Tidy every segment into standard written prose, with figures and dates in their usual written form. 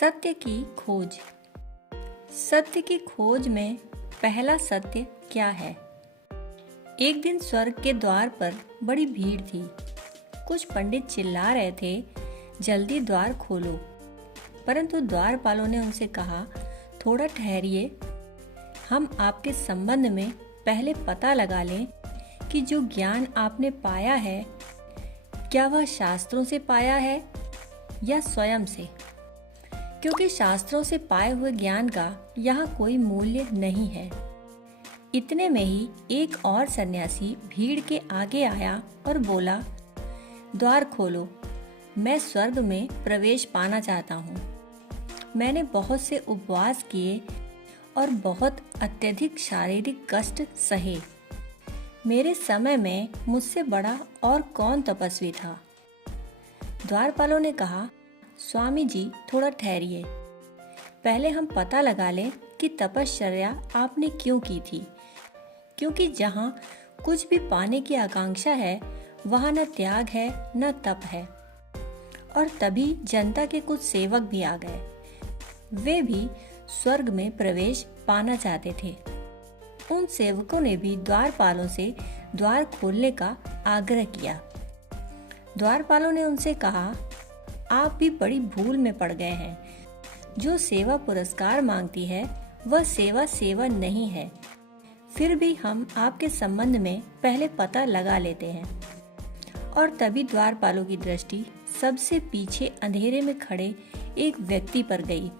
सत्य की खोज। सत्य की खोज में पहला सत्य क्या है? एक दिन स्वर्ग के द्वार पर बड़ी भीड़ थी। कुछ पंडित चिल्ला रहे थे, जल्दी द्वार खोलो। परंतु द्वारपालों ने उनसे कहा, थोड़ा ठहरिए, हम आपके संबंध में पहले पता लगा लें कि जो ज्ञान आपने पाया है, क्या वह शास्त्रों से पाया है या स्वयं से? क्योंकि शास्त्रों से पाए हुए ज्ञान का यहाँ कोई मूल्य नहीं है। इतने में ही एक और सन्यासी भीड़ के आगे आया और बोला, द्वार खोलो, मैं स्वर्ग में प्रवेश पाना चाहता हूँ। मैंने बहुत से उपवास किए और बहुत अत्यधिक शारीरिक कष्ट सहे। मेरे समय में मुझसे बड़ा और कौन तपस्वी था? द्वारपालों ने कहा, स्वामी जी थोड़ा ठहरिए, पहले हम पता लगा लें कि तपश्चर्या आपने क्यों की थी। क्योंकि जहाँ कुछ भी पाने की आकांक्षा है, वहाँ न त्याग है न तप है। और तभी जनता के कुछ सेवक भी आ गए। वे भी स्वर्ग में प्रवेश पाना चाहते थे। उन सेवकों ने भी द्वारपालों से द्वार खोलने का आग्रह किया। द्वारपालों ने उनसे कहा, आप भी बड़ी भूल में पड़ गए हैं। जो सेवा पुरस्कार मांगती है, वह सेवा नहीं है। फिर भी हम आपके संबंध में पहले पता लगा लेते हैं। और तभी द्वारपालों की दृष्टि सबसे पीछे अंधेरे में खड़े एक व्यक्ति पर गई।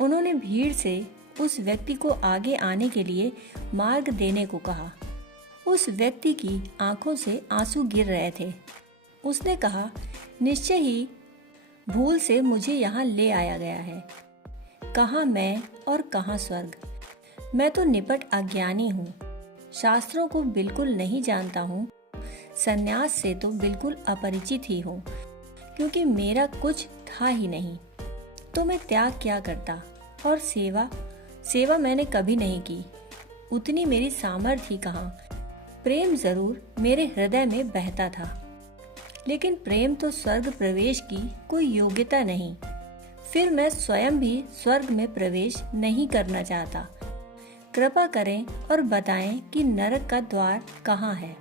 उन्होंने भीड़ से उस व्यक्ति को आगे आने के लिए मार्ग देने को कहा। उस व्यक्ति की आंखों से आंसू गिर रहे थे। उसने कहा, निश्चय ही भूल से मुझे यहाँ ले आया गया है। कहाँ मैं और कहाँ स्वर्ग। मैं तो निपट अज्ञानी हूँ। शास्त्रों को बिल्कुल नहीं जानता हूँ। सन्यास से तो बिल्कुल अपरिचित ही हूँ, क्योंकि मेरा कुछ था ही नहीं। तो मैं त्याग क्या करता? और सेवा मैंने कभी नहीं की। उतनी मेरी सामर्थ्य कहाँ। प्रेम जरूर मेरे हृदय में बहता था, लेकिन प्रेम तो स्वर्ग प्रवेश की कोई योग्यता नहीं। फिर मैं स्वयं भी स्वर्ग में प्रवेश नहीं करना चाहता। कृपा करें और बताएं कि नरक का द्वार कहाँ है।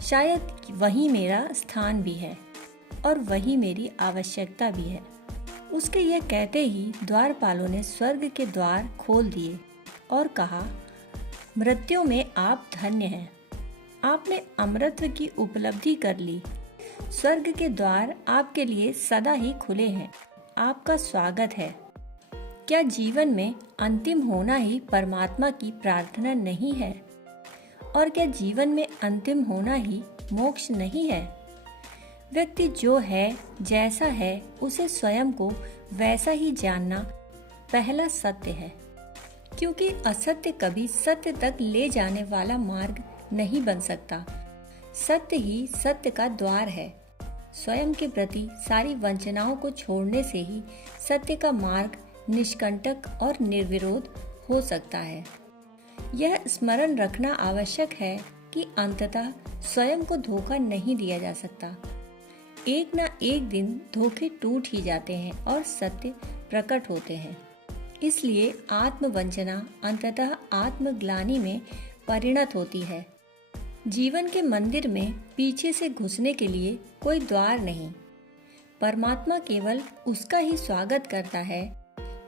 शायद वही मेरा स्थान भी है और वही मेरी आवश्यकता भी है। उसके यह कहते ही द्वारपालों ने स्वर्ग के द्वार खोल दिए और कहा, मृत्यु में आप धन्य हैं। आपने अमृत की उपलब्धि कर ली। स्वर्ग के द्वार आपके लिए सदा ही खुले हैं। आपका स्वागत है। क्या जीवन में अंतिम होना ही परमात्मा की प्रार्थना नहीं है? और क्या जीवन में अंतिम होना ही मोक्ष नहीं है? व्यक्ति जो है, जैसा है, उसे स्वयं को वैसा ही जानना पहला सत्य है। क्योंकि असत्य कभी सत्य तक ले जाने वाला मार्ग नहीं बन सकता। सत्य ही सत्य का द्वार है। स्वयं के प्रति सारी वंचनाओं को छोड़ने से ही सत्य का मार्ग निष्कंटक और निर्विरोध हो सकता है। यह स्मरण रखना आवश्यक है कि अंततः स्वयं को धोखा नहीं दिया जा सकता। एक ना एक दिन धोखे टूट ही जाते हैं और सत्य प्रकट होते हैं। इसलिए आत्मवंचना अंततः आत्मग्लानि में परिणत होती है। जीवन के मंदिर में पीछे से घुसने के लिए कोई द्वार नहीं। परमात्मा केवल उसका ही स्वागत करता है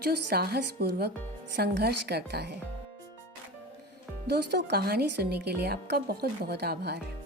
जो साहस पूर्वक संघर्ष करता है। दोस्तों, कहानी सुनने के लिए आपका बहुत बहुत आभार।